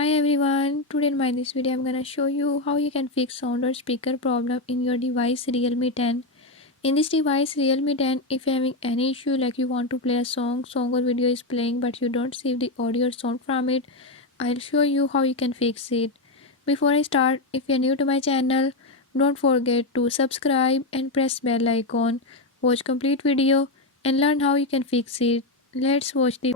Hi everyone, today in my this video I'm gonna show you how you can fix sound or speaker problem in your device Realme 10. In this device Realme 10, if you're having any issue like you want to play a song or video is playing but you don't save the audio or sound from it, I'll show you how you can fix it. Before I start, if you're new to my channel, don't forget to subscribe and press bell icon. Watch complete video and learn how you can fix it. Let's watch the